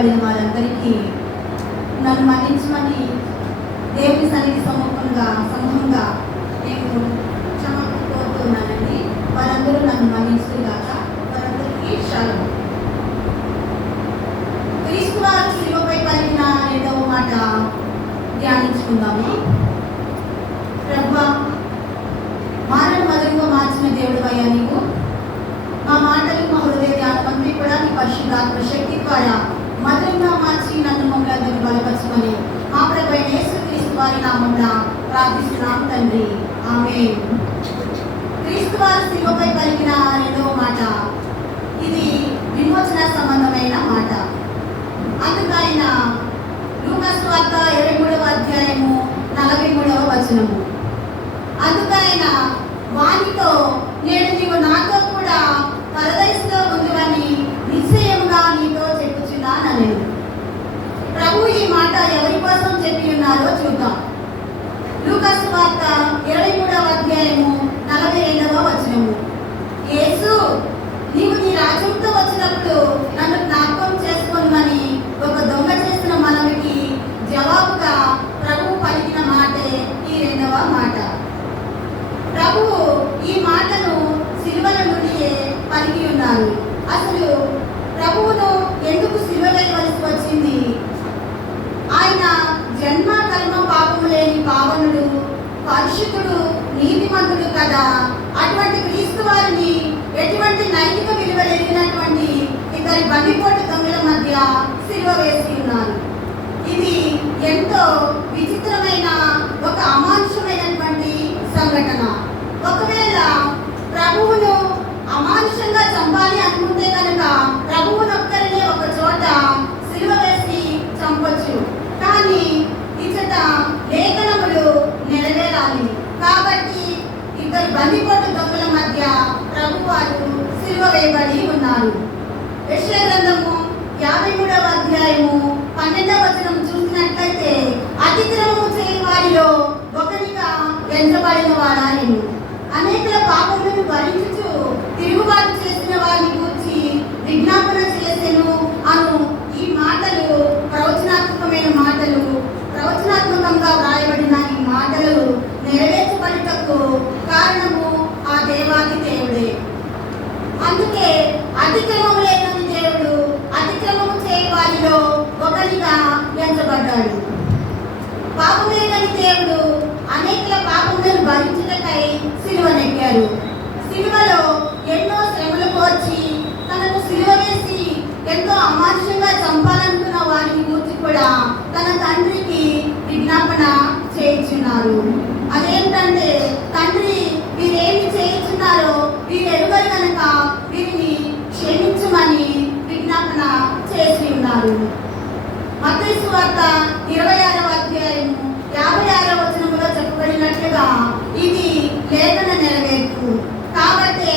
చేయబడిన వారందరికీ నన్ను మన్నించమని దేవుని సన్నిధి సమూహంగా నేను క్షమాపణ కోరుతున్నానండి. వారందరూ నన్ను మన్నించుగాక. వారందరికీ షాలోమ్. క్రీస్తు వారు శిలువపై పలికిన రెండవ మాట ధ్యానించుకుందాము. ప్రభువా, మానవ మధురంగా మార్చిన దేవుడు అయ్యా నీవు. మా మాటలు మా హృదయ ధ్యానమంతా కూడా నీ పరిశుద్ధాత్మ శక్తి ద్వారా మధురంగా మార్చి నన్ను మమ్మల్ని బలపరచమని మా ప్రభు యేసుక్రీస్తు వారి నామమున ప్రార్థిస్తున్నాం తండ్రి. ఆమేన్. క్రీస్తు వారు శిలువపై పలికిన రెండవ మాట ఇది విమోచన సంబంధమైన మాట. అందుకు ఆయన లూకా సువార్త 23వ అధ్యాయము 43వ వచనము. అందుకు ఆయన వానితో, నేను నీవు నాతో కూడా పరదైసులో ఉందివని నిశ్చయముగా నీతో చెప్పుచున్నానని. ప్రభు ఈ మాట ఎవరి కోసం చెప్పి ఉన్నారో చూద్దాం. లూకా సువార్త 23వ అధ్యాయము 42వ వచనము. యేసు, నీవు నీ రాజ్యంతో వచ్చినప్పుడు నన్ను జ్ఞాపకం చేసుకోమని ఒక దొంగ చేసిన మనవికి జవాబుగా ప్రభు పలికిన మాటే ఈ రెండవ మాట. ప్రభు ఈ మాటను సిలువల నుండి పలికి ఉన్నారు. అసలు ప్రభువును ఎందుకు సిలువ వేయవలసి వచ్చింది? ఆయన జన్మ కర్మ పాపము లేని పావనుడు, పరిశుద్ధుడు, నీతిమంతుడు కదా. అటువంటి క్రీస్తు వారిని ఎటువంటి నైతిక విలువ లేనటువంటి ఇద్దరి బందిపోటు దొంగల మధ్య సిలువ వేసి ఉన్నారు. ఇది ఎంతో విచిత్రమైన ఒక అమానుషమైనటువంటి సంఘటన. ఒకవేళ ప్రభువును అమానుషంగా చంపాలి అనుకుంటే కనుక ప్రభువును ఒక్కరినే ఒక చోట సిలువ వేసి చంపొచ్చు. కానీ ఇచ్చట లేఖనములు నెరవేరాలి కాబట్టి ఇద్దరు బందిపోటు దొంగల మధ్య ప్రభు వారు సిలువ వేయబడి ఉన్నారు. యెషయా గ్రంథము 53వ అధ్యాయము 12వ వచనం చూసినట్లయితే, అతిక్రమము చేయని వారిలో ఒకరిగా ఎంచబడిన వారాయను, అనేకుల పాపములను భరించుచు తిరుగుబాటు చేసిన వారిని గూర్చి విజ్ఞాపన చేసెను అను ఈ మాటలు ప్రవచనాత్మకంగా వ్రాయబడిన ఈ మాటలు నెరవేర్చబడుటకు కారణము ఆ దేవాది దేవుడే. అందుకే అతిక్రమము లేని దేవుడు అతిక్రమము చేయ వారిలో ఒకరిగా ఎంచబడ్డాడు. పాపమే లేని దేవుడు అనేకుల పాపములను భరించుటకై సిలువనెక్కారు. సిలువలో ఎన్నో శ్రమలు కోర్చి తనను సిలువ వేసి ఎంతో అమానుషంగా చంపాలనుకున్న వారిని గురించి కూడా తన తండ్రికి విజ్ఞాపన చేయించున్నారు. అదేంటంటే, తండ్రి వీరేమి చేయించున్నారో వీరు ఎరుగరు కనుక వీరిని క్షమించమని విజ్ఞాపన చేసి ఉన్నారు. మత్తయి సువార్త 26వ అధ్యాయము 56వ వచనములో చెప్పబడినట్లుగా ఇది లేఖన నెరవేర్పు. కాబట్టి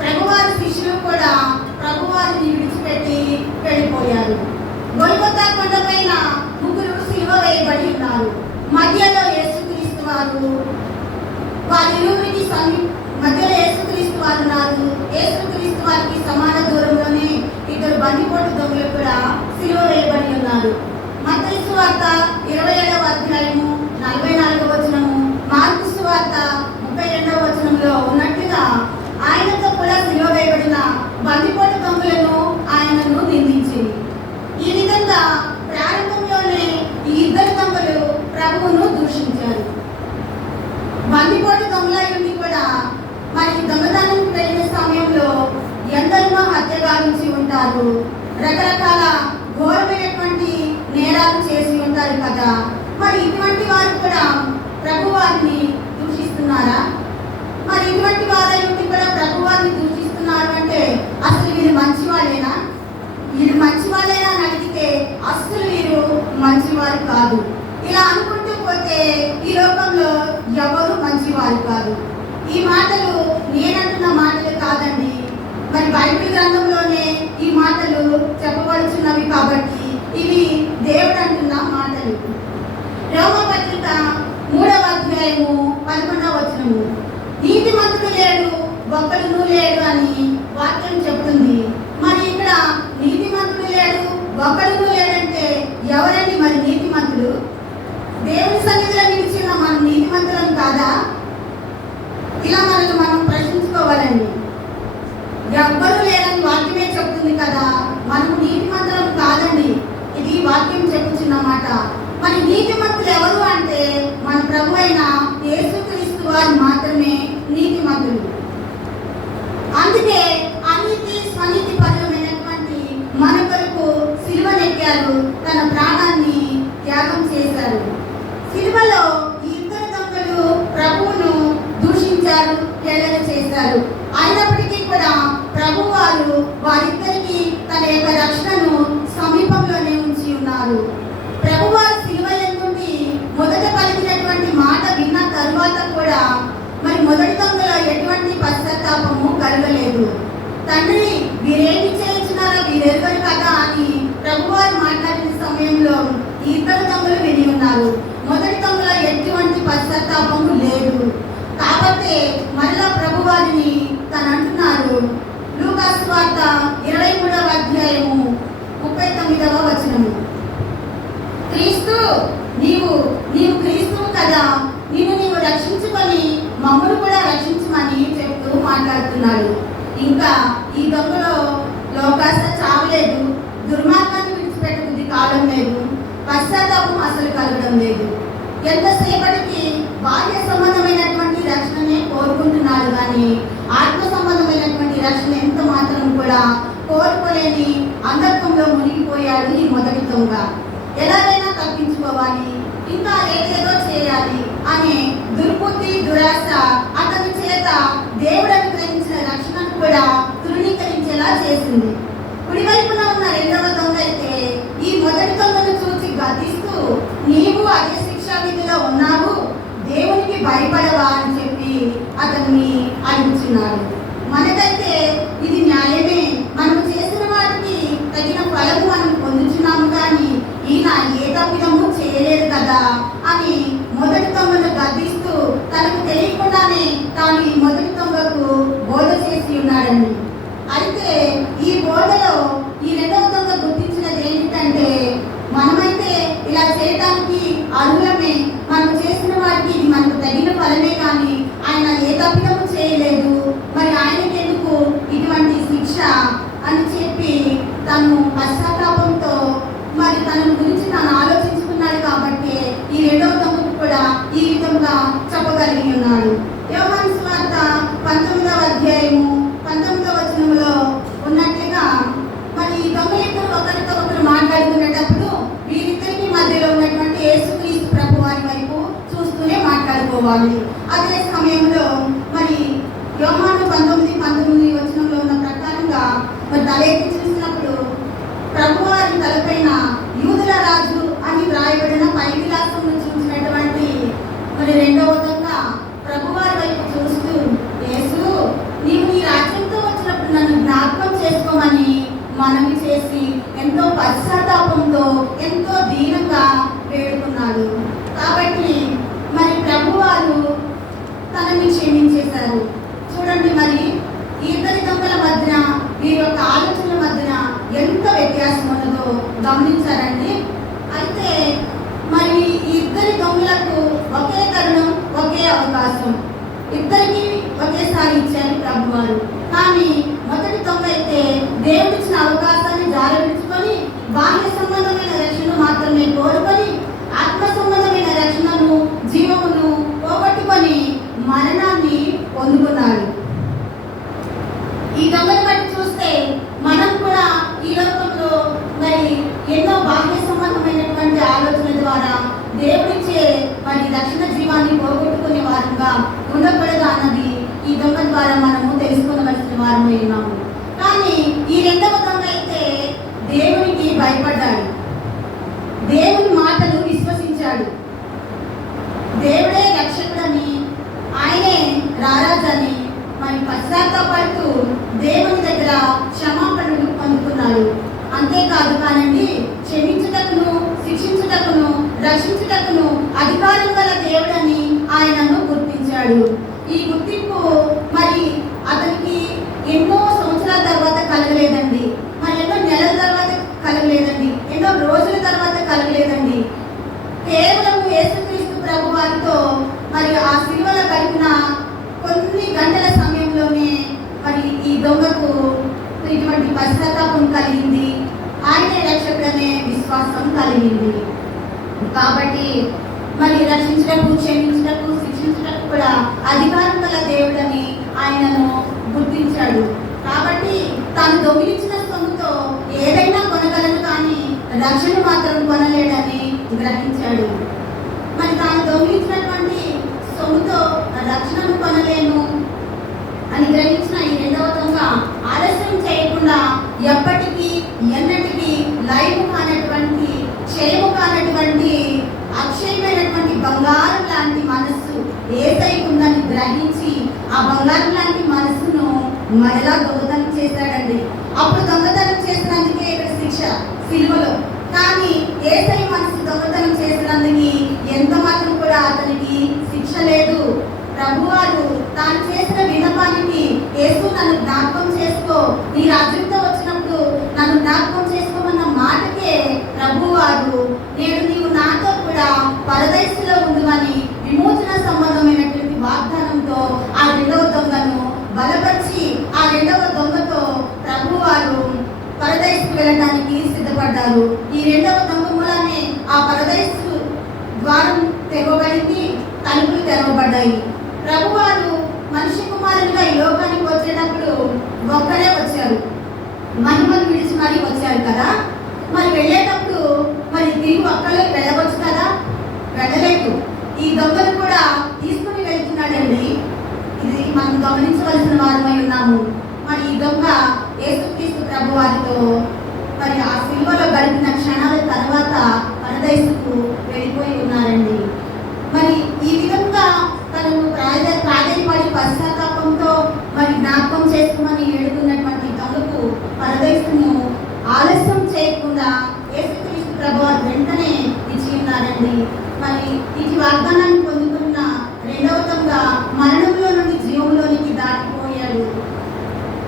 ప్రభువారి శిష్యులు కూడా ప్రభువారిని విడిచిపెట్టి వెళ్ళిపోయారు. గొల్గొతా కొండపైన ముగ్గురు సిలువ వేయబడి ఉన్నారు. మధ్యలో యేసుక్రీస్తు వారు, వారిరువురికి మధ్యలో యేసుక్రీస్తు వారు ఉన్నారు. యేసుక్రీస్తు వారికి సమాన దూరంలోనే ఇద్దరు బందిపోటు దొంగలు కూడా సిలువ వేయబడి ఉన్నారు. మత్తయి సువార్త 27వ అధ్యాయము 44వ వచనము, మార్కు సువార్త 32వ వచనంలో ఉన్నట్టుగా ఆయనతో కూడా సిలువ వేయబడిన బందిపోటు దొంగలను ఆయనను నిందించింది. ఈ విధంగా ప్రారంభంలోనే ఈ ఇద్దరు దొంగలు ప్రభువును దూషించారు. బందిపోటు దొంగలై ఉండి కూడా మరి దొంగతనానికి వెళ్ళిన సమయంలో ఎందరినో హత్య గావించి ఉంటారు. రకరకాల ఘోరమైనటువంటి నేరాలు చేసి ఉంటారు కదా. మరి ఇటువంటి వారు కూడా ప్రభు వారిని దూషిస్తున్నారా? మరి ఇటువంటి వారై ఉండి కూడా ప్రభు వారిని దూషిస్తున్నారు అంటే అసలు వీరు మంచివాళ్ళేనా? వీరు మంచివాళ్ళేనా అని అడిగితే అసలు వీరు మంచివారు కాదు. ఇలా అనుకుంటూ పోతే ఈ లోకంలో ఎవరు మంచివారు కాదు. ఈ మాటలు నేనంటున్న మాటలు కాదండి. మరి బైబిల్ గ్రంథంలోనే ఈ మాటలు చెప్పబడుచున్నవి కాబట్టి ఇవి దేవుడు అంటున్న మాటలు. రోమపత్రిక 3వ అధ్యాయము 11వ వచనము, నీతిమంతుడు లేడు, ఒక్కడునూ లేడు అని వాక్యం చెప్తుంది. మరి ఇక్కడ నీతిమంతుడు లేడు, ఒక్కడునూ లేడు ఇలా మనల్ని మనం ప్రశ్నించుకోవాలండి. ఎవ్వరూ లేరని వాక్యమే చెప్తుంది కదా, మనము నీతిమంతులం కాదండి. ఇది వాక్యం చెప్పుచున్నమాట. మరి నీతిమంతులు ఎవరు అంటే మన ప్రభు అయిన యేసుక్రీస్తు వారు మాత్రమే నీతిమంతులు. అందుకే అనీతి స్వనీతి పరులమైనటువంటి మన కొరకు సిలువనెక్కారు, తన ప్రాణాన్ని త్యాగం చేశారు. సిలువలో ఈ ఇద్దరు దొంగలు ప్రభువును దూషించారు, హేళన చేశారు. అయినప్పటికీ కూడా ప్రభు వారు వారిద్దరికి తన యొక్క రక్షణను సమీపంలోనే ఉంచి ఉన్నారు. ప్రభువారు సిలువ యందుండి మొదట పలికినటువంటి మాట విన్న తరువాత కూడా మరి మొదటి దొంగలో ఎటువంటి పశ్చాత్తాపము కలగలేదు. తండ్రి, వీరేమి చేయించున్నారో వీరెరుగరు కదా అని ప్రభువారు మాట్లాడిన సమయంలో ఈ ఇద్దరు దొంగలు విని ఉన్నారు. మొదటి దొంగలో ఎటువంటి పశ్చాత్తాపము లేదు. కాబట్టి మరలా ప్రభువారిని తను అంటున్నారు. లూకా సువార్త 23వ అధ్యాయము 39వ వచనము. క్రీస్తు, నీవు క్రీస్తువు కదా, నీవు రక్షించుకొని మమ్మల్ని కూడా రక్షించమని చెప్తూ మాట్లాడుతున్నాడు. ఇంకా ఈ దొంగలో లోకాస చావలేదు, దుర్మార్గాన్ని విడిచిపెట్టుకుంది కాలం లేదు, పశ్చాత్తాపం అసలు కలగడం లేదు. ఎంతసేపటికి బాహ్య సంబంధమైనటువంటి రక్షణనే కోరుకుంటున్నాడు కానీ ఆత్మ సంబంధమైనటువంటి రక్షణ ఎంత మాత్రం కూడా కోరుకోలేని అంధత్వంలో మునిగిపోయాడు ఈ మొదటి దొంగ. ఎలాగైనా తప్పించుకోవాలి, ఇంకా ఏదేదో చేయాలి అనే దుర్బుద్ధి, దురాశ అతని చేత దేవుడు అనుగ్రహించిన రక్షణను కూడా తృణీకరించేలా చేసింది. కుడివైపున ఉన్న రెండవ దొంగ అయితే ఈ మొదటి దొంగను చూసి గద్దిస్తూ, నీవు అదే శిక్షా విధిలో ఉన్నావు, దేవునికి భయపడవా అని చెప్పి అతన్ని అడుగుతున్నాడు. మనకైతే ఇది న్యాయమే, మనము చేసిన వాటికి తగిన ఫలము మనం పొందుతున్నాము, కానీ ఈయన ఏ తప్పిదము చేయలేదు కదా అని మొదటి దొంగను గద్దిస్తూ తనకు తెలియకుండానే తాను ఈ మొదటి దొంగకు బోధ చేసి ఉన్నాడండి. అయితే ఈ బోధలో ఈ రెండవ దొంగ గుర్తించినది ఏంటంటే, మనమైతే ఇలా చేయడానికి అర్హులమే, మనం చేసిన వాటికి ఇది మనకు తగిన ఫలమే, కానీ ఆయన ఏ తప్పిదము చేయలేదు, మరి ఆయనకి ఎందుకు ఇటువంటి శిక్ష అని చెప్పి తను పశ్చాత్తాపంతో మరి తన గురించి తాను ఆలోచించుకున్నాడు. కాబట్టి ఈ రెండవ దొంగకు కూడా ఈ విధంగా చెప్పగలిగి ఉన్నాడు. యోహాను సువార్త 19వ అధ్యాయము 19వ వచనంలో ఉన్నట్లుగా మరి ఈ దొంగలిద్దరు ఒకరితో ఒకరు మాట్లాడుకునేటప్పుడు వీరిద్దరికి మధ్యలో ఉన్నటువంటి యేసుక్రీస్తు ప్రభు వారి వైపు చూస్తూనే మాట్లాడుకోవాలి. అదే సమయంలో మరి యోహాను 19 వచనంలో ఉన్న ప్రకారంగా మరి తలెత్తి చూసినప్పుడు ప్రభువారి తలపైన యూదుల రాజు అని వ్రాయబడిన పై విలాసమును చూసినటువంటి మరి రెండవ దొంగ ప్రభువారి వైపు చూస్తూ, యేసు, నీవు నీ రాజ్యంతో వచ్చినప్పుడు నన్ను జ్ఞాపకం చేసుకోమని మనవి చేసి ఎంతో పశ్చాత్తాపంతో ఎంతో దీనంగా వేడుకున్నాడు. కాబట్టి మరి ప్రభువారు తనని క్షమించేశారు. చూడండి, మరి ఈ ఇద్దరి దొంగల మధ్యన వీరి యొక్క ఆలోచనల మధ్యన ఎంత వ్యత్యాసం ఉన్నదో గమనించారండి. అయితే మరి ఈ ఇద్దరి దొంగలకు ఒకే తరుణం, ఒకే అవకాశం ఇద్దరికి ఒకేసారి ఇచ్చారు ప్రభువారు. కానీ మొదటి దొంగ అయితే దేవుడిచ్చిన అవకాశాన్ని జారవిడుచుకొని బాహ్య సంబంధమైన రక్షణ మాత్రమే కోరుకొని ఆత్మ సంబంధమైన రక్షణను, జీవమును పోగొట్టుకొని మరణాన్ని పొందుకున్నాడు. ఈ దొంగను బట్టి చూస్తే మనం కూడా ఈ లోకంలో మరి ఎన్నో బాహ్య సంబంధమైనటువంటి ఆలోచన ద్వారా దేవుడిచ్చే మరి రక్షణ జీవాన్ని పోగొట్టుకునే వారంగా ఉండకూడదు అన్నది ఈ దొంగ ద్వారా మనము తెలుసుకోవలసిన వారమై ఉన్నాము. కానీ ఈ రెండవ దొంగ అయితే దేవునికి భయపడ్డాడు, దేవుని మాటలు విశ్వసించాడు. దేవుడే రక్షకుడని, ఆయనే రారాజని మరి పశ్చాత్తాపడుతూ దేవుని దగ్గర క్షమాపణలు పొందుకున్నాడు. అంతేకాదు కానండి, క్షమించుటకును, శిక్షించుటకును, రక్షించుటకును అధికారం గల దేవుడని ఆయనను గుర్తించాడు. ఈ గుర్తింపు మరి అతనికి ఎన్నో సంవత్సరాల తర్వాత కలగలేదండి, మరి ఎన్నో నెలల తర్వాత కలగలేదండి, ఎన్నో రోజుల తర్వాత కలగలేదండి. కేవలం యేసుక్రీస్తు ప్రభు వారితో మరి ఆ సిలువలో కలిగిన కొన్ని కలిగింది. కాబట్టి మరి రక్షించటకు, క్షమించటకు, శిక్షించటకు కూడా అధికారం గల దేవుడని ఆయనను గుర్తించాడు. కాబట్టి తాను దొంగిలించిన సొమ్ముతో ఏదైనా కొనగలను కానీ రక్షణ మాత్రం కొనలేడని గ్రహించాడు. మరి తాను దొంగిలించినటువంటి సొమ్ముతో రక్షణను కొనలేను అని గ్రహించిన ఈ రెండవ దొంగ ఆలస్యం చేయకుండా ఎప్పటికీ ఎన్నటికీ లైవ్ కానటువంటి, క్షయము కానటువంటి, అక్షయమైనటువంటి బంగారం లాంటి మనస్సు ఏదై ఉందని గ్రహించి ఆ బంగారం లాంటి మనస్సును మరలా దొంగతనం చేశాడండి. అప్పుడు దొంగతనం చేసినందుకే ఇక్కడ శిక్ష సిలువలో. కానీ ఏసై మనసు దొంగతనం చేసినందుకు ఎంత మాత్రం కూడా అతనికి శిక్ష లేదు. ప్రభువారు తాను చేసిన విన్నపానికి, యేసు నన్ను జ్ఞాపకం చేసుకో, నీ రాజ్యంతో వచ్చినప్పుడు నన్ను జ్ఞాపకం చేసుకోమన్న మాటకే ప్రభువారు నేను నీవు నాతో కూడా పరదేశంలో ఉండుమని విమోచన సంబంధమైనటువంటి వాగ్దానంతో ఆ రెండవ దొంగను బలపరిచి ఆ రెండవ దొంగతో ప్రభువారు పరదేశకు వెళ్ళడానికి సిద్ధపడ్డారు. ఈ రెండవ దొంగ మూలానే ఆ పరదేశు ద్వారం తెరవబడింది, తలుపులు తెరవబడ్డాయి. ప్రభువారు మనిషి కుమారునిగా ఈ లోకానికి వచ్చేటప్పుడు ఒక్కరే వచ్చారు, మహిమను విడిచి మరీ వచ్చారు కదా. మరి వెళ్ళేటప్పుడు మరి తిరిగి ఒక్కరే వెళ్ళవచ్చు కదా, వెళ్ళలేదు. ఈ దొంగను కూడా తీసుకుని వెళ్తున్నాడండి. ఇది మనం గమనించవలసిన వారమై ఉన్నాము. మరి ఈ దొంగ యేసుక్రీస్తు ప్రభువారితో మరి ఆ సిలువలో గడిపిన క్షణాల తర్వాత పరదేశకు వెళ్ళిపోయి ఉన్నారండి. మరి ఈ విధంగా తనను ప్రాధాన్యపడి పశ్చాత్తాపంతో మరి జ్ఞాపకం చేసుకోమని ఏడుకున్నటువంటి దొంగకు పరదేశము ఆలస్యం చేయకుండా యేసుక్రీస్తు ప్రభువారు వెంటనే ఇచ్చి ఉన్నారండి. మరి ఇది వాగ్దానాన్ని పొందుకున్న రెండవ దొంగ మరణంలో నుండి జీవంలోనికి దాటిపోయాడు.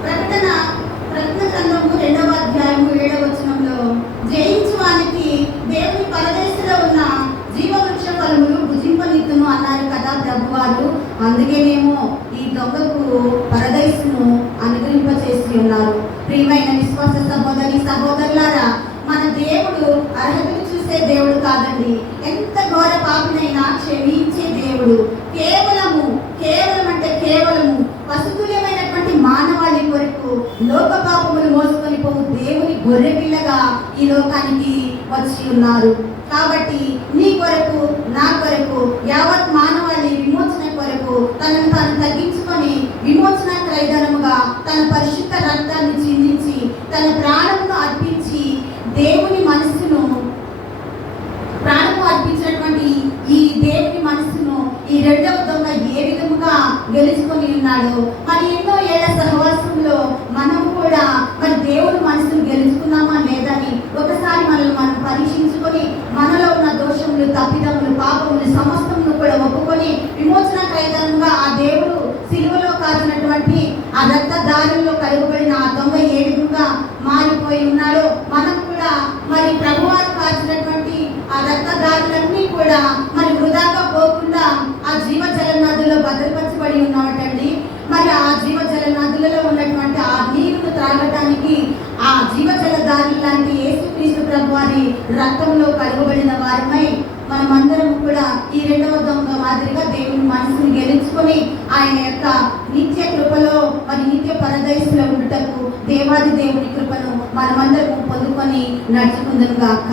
ప్రకటన గ్రంథము 2వ అధ్యాయము 7వ వచనంలో జయించు వానికి దేవుని పరదేశంలో ఉన్న జీవవృక్ష ఫలములు భుజింపనిత్తును అన్నారు కదా ప్రభువారు. అందుకేనేమో ఈ దొంగకు పరదేశము అనుగ్రహింపచేసి ఉన్నారు. ప్రియమైన విశ్వాస సహోదరి సహోదరులారా, మన దేవుడు అర్హతను చూసే దేవుడు కాదండి. ఎంత ఘోర పాపినైనా క్షమించే దేవుడు. కేవలము పశుతుల్యమైనటువంటి మానవాళి కొరకు లోక పాపములు మోసుకొని పోవు దేవుని గొర్రె పిల్లగా ఈ లోకానికి వచ్చి ఉన్నారు. కాబట్టి నీ కొరకు, నా కొరకు, యావత్ మానవాళి విమోచన కొరకు తనను తాను తగ్గించుకొని విమోచన క్రైదనముగా తన పరిశుద్ధ రక్తాన్ని చిందించి తన ప్రాణమును అర్పించి దేవుని మనస్సును ప్రాణము అర్పించినటువంటి ఈ దేవుని మనస్సును ఈ రెండవ దొంగ ఏ విధముగా గెలుచుకొని ఉన్నాడు. మరి ఎన్నో ఏళ్ల సహవాసంలో మనము కూడా మరి దేవుని మనసును గెలుచుకున్నామా లేదని ఒకసారి మనల్ని మనం పరీక్షించుకొని మనలో ఉన్న దోషములు, తప్పిదములు, పాపములు సమస్తమును కూడా ఒప్పుకొని విమోచన క్రైదనంగా ఆ దేవుడు సిలువలో కాచినటువంటి ఆ రక్తదారుల్లో కలుగుబడిన ఆ దొంగ ఏ విధంగా మారిపోయి ఉన్నాడో మనం కూడా మరి ప్రభువారు కాచినటువంటి ఆ రక్తదారులన్నీ కూడా మరి వృధాగా పోకుండా ఆ జీవజల నదుల్లో భద్రపరచబడి ఉన్నామటండి. మరి ఆ జీవజల నదులలో ఉన్నటువంటి ఆ నీరును త్రాగటానికి ఆ జీవజల దారులు లాంటి యేసుక్రీస్తు ప్రభువారి రక్తంలో కలుగబడిన వారమై మనమందరం కూడా ఈ రెండవ దొంగ మాదిరిగా దేవుని మనసుని గెలుచుకొని ఆయన యొక్క నిత్య కృపలో మరి నిత్య పరదేశంలో ఉండుటకు దేవాది దేవుని కృపను మనమందరం పొందుకొని నడుచుకుందాం గాక.